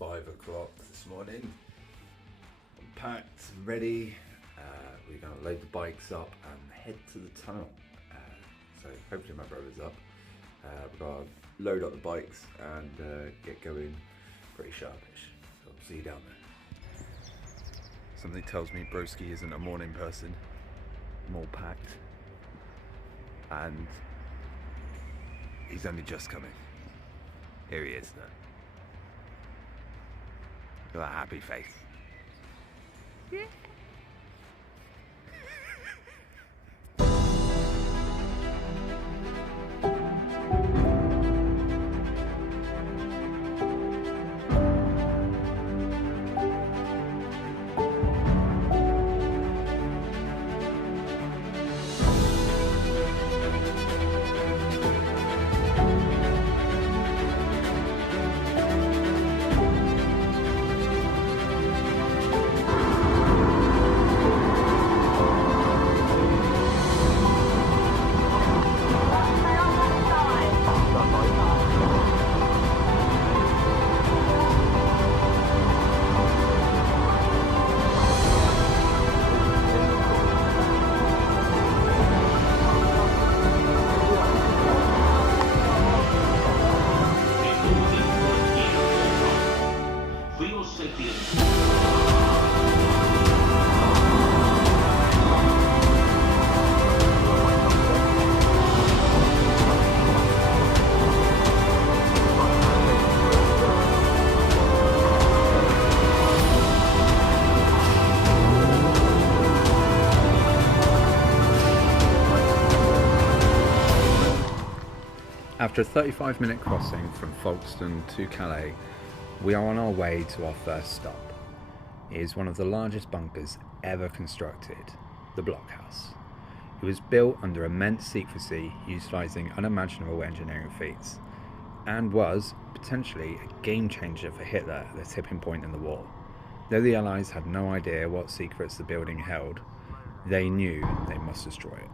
5 o'clock this morning. I'm packed, ready. We're going to load the bikes up and head to the tunnel. So hopefully my brother's up. We're going to load up the bikes and get going pretty sharpish. So I'll see you down there. Something tells me Broski isn't a morning person. I'm all packed. And he's only just coming. Here he is though. Look at that happy face. Yeah. After a 35-minute crossing from Folkestone to Calais, we are on our way to our first stop. It is one of the largest bunkers ever constructed, the blockhouse. It was built under immense secrecy, utilising unimaginable engineering feats, and was potentially a game changer for Hitler at the tipping point in the war. Though the Allies had no idea what secrets the building held, they knew they must destroy it.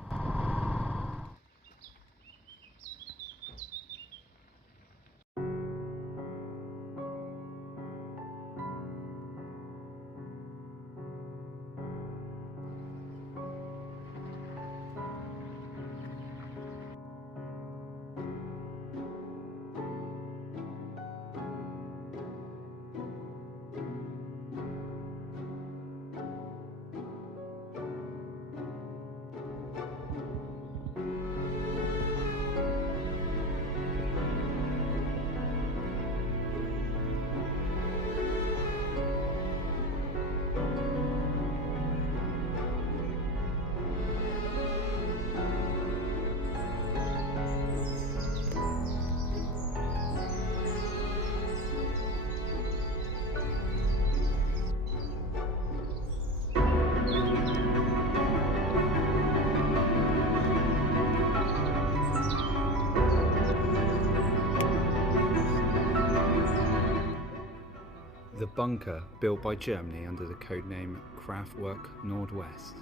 The bunker, built by Germany under the codename Kraftwerk Nordwest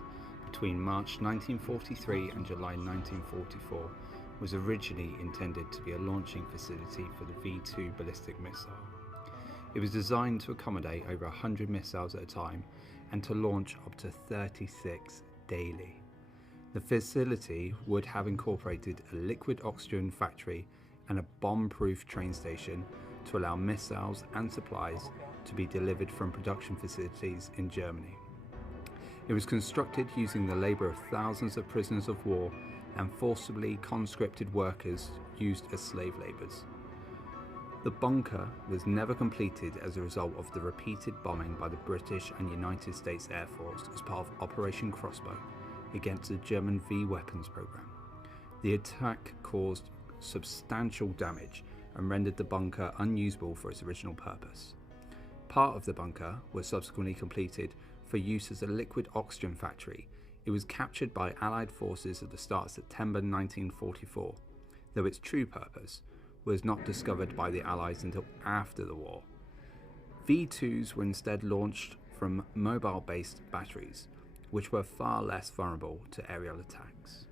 between March 1943 and July 1944, was originally intended to be a launching facility for the V-2 ballistic missile. It was designed to accommodate over 100 missiles at a time and to launch up to 36 daily. The facility would have incorporated a liquid oxygen factory and a bomb-proof train station to allow missiles and supplies to be delivered from production facilities in Germany. It was constructed using the labour of thousands of prisoners of war and forcibly conscripted workers used as slave labourers. The bunker was never completed as a result of the repeated bombing by the British and United States Air Force as part of Operation Crossbow against the German V weapons program. The attack caused substantial damage and rendered the bunker unusable for its original purpose. Part of the bunker was subsequently completed for use as a liquid oxygen factory. It was captured by Allied forces at the start of September 1944, though its true purpose was not discovered by the Allies until after the war. V-2s were instead launched from mobile-based batteries, which were far less vulnerable to aerial attacks.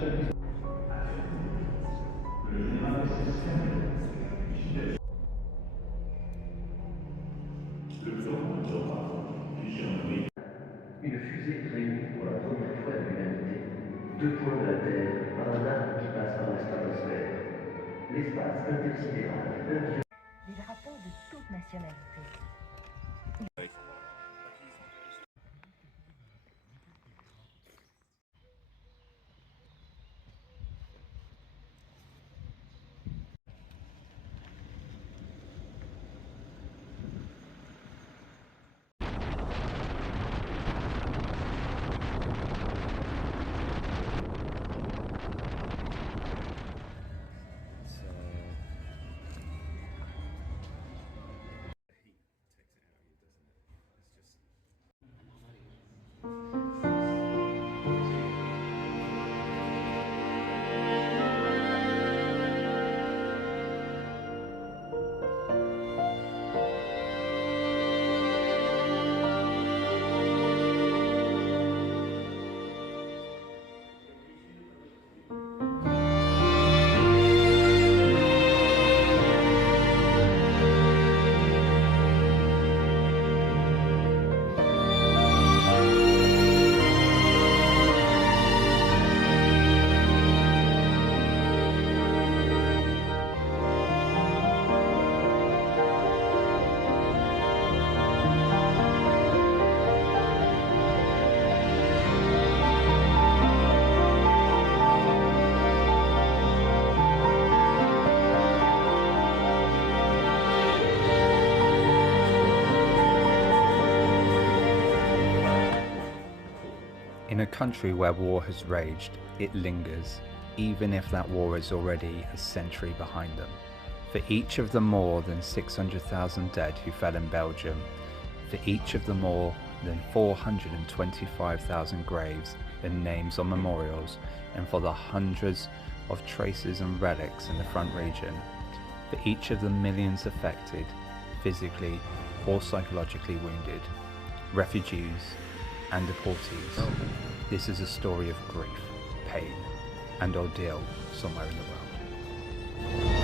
Une fusée réunit pour la première fois l'humanité, deux points de la Terre par un arc qui passe par la stratosphère. L'espace intersidéral inviolable. Des drapeaux de toute nationalité. In a country where war has raged, it lingers, even if that war is already a century behind them. For each of the more than 600,000 dead who fell in Belgium, for each of the more than 425,000 graves and names on memorials, and for the hundreds of traces and relics in the front region, for each of the millions affected, physically or psychologically wounded, refugees and deportees, this is a story of grief, pain and ordeal somewhere in the world.